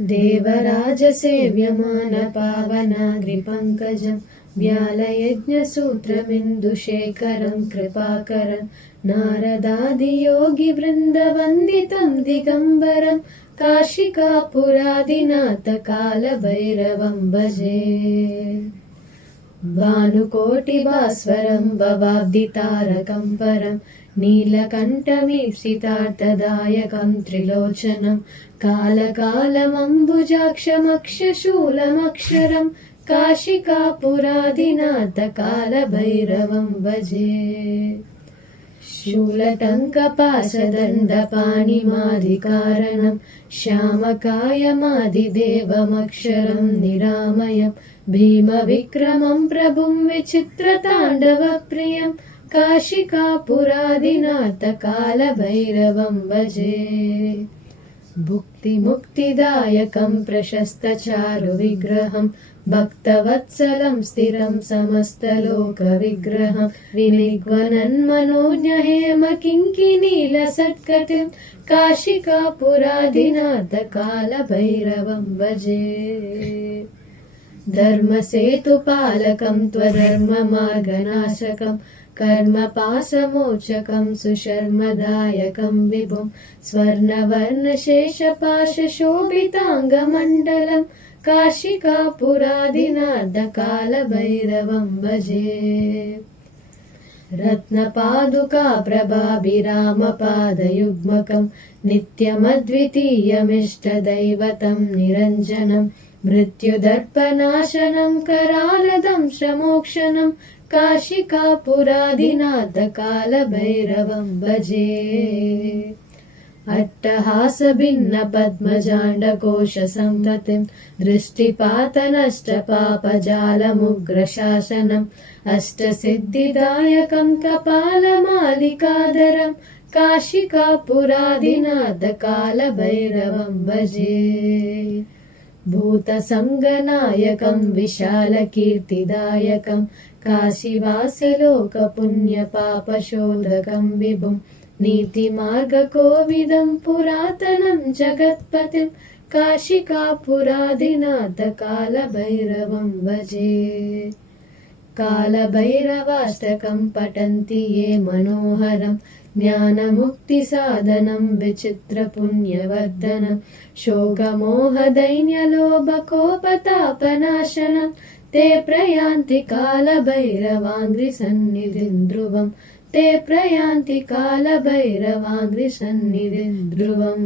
देवराजसेव्यमानपावनाग्रिपङ्कजं व्यालयज्ञसूत्रमिन्दुशेखरं कृपाकरं नारदादियोगिवृन्दवन्दितं दिगम्बरं काशिकापुरादिनाथकालभैरवं भजे। भानुकोटिभास्वरं भवाब्धितारकं परं नीलकण्ठमीप्सितार्थदायकं त्रिलोचनं कालकालमम्बुजाक्षमक्षशूलमक्षरं काशिकापुरादिनाथकालभैरवं भजे। शूलटङ्कपाशदण्डपाणिमादिकारणं श्यामकायमादिदेवमक्षरं निरामयं भीमविक्रमं प्रभुं विचित्रताण्डवप्रियं काशिकापुरादिनाथकालभैरवं भजे। भुक्तिमुक्तिदायकं प्रशस्तचारुविग्रहं भक्तवत्सलं स्थिरं समस्तलोकविग्रहं विनिग्वनन्मनोज्ञहेमकिङ्किनीलसत्कटिं काशिकापुरादिनाथकालभैरवं भजे। धर्मसेतुपालकं त्वधर्ममार्गनाशकं कर्मपाशमोचकं सुशर्मदायकं विभुं स्वर्णवर्णशेषपाशशोभिताङ्गमण्डलं काशिकापुरादिनाथकालभैरवं भजे। रत्नपादुकाप्रभाभिरामपादयुग्मकं नित्यमद्वितीयमिष्टदैवतं निरञ्जनं मृत्युदर्पनाशनं करालदं श्रमोक्षणं काशिकापुरादिनाथकालभैरवं भजे। अट्टहासभिन्नपद्मजाण्डकोशसन्ततिं दृष्टिपातनष्टपापजालमुग्रशासनम् अष्टसिद्धिदायकं कपालमालिकाधरं काशिकापुरादिनाथकालभैरवं भजे। भूतसङ्गनायकं विशालकीर्तिदायकं काशीवासिलोकपुण्यपापशोधकं विभुं नीतिमार्गकोविदं पुरातनं जगत्पतिं काशिकापुरादिनाथकालभैरवं भजे। कालभैरवाष्टकं पठन्ति ये मनोहरं ज्ञानमुक्तिसाधनं विचित्रपुण्यवर्धनं शोकमोहदैन्यलोभकोपतापनाशनं ते प्रयान्ति कालभैरवाङ्घ्रिसन्निधिं ध्रुवं ते प्रयान्ति कालभैरवाङ्घ्रिसन्निधिं ध्रुवम्।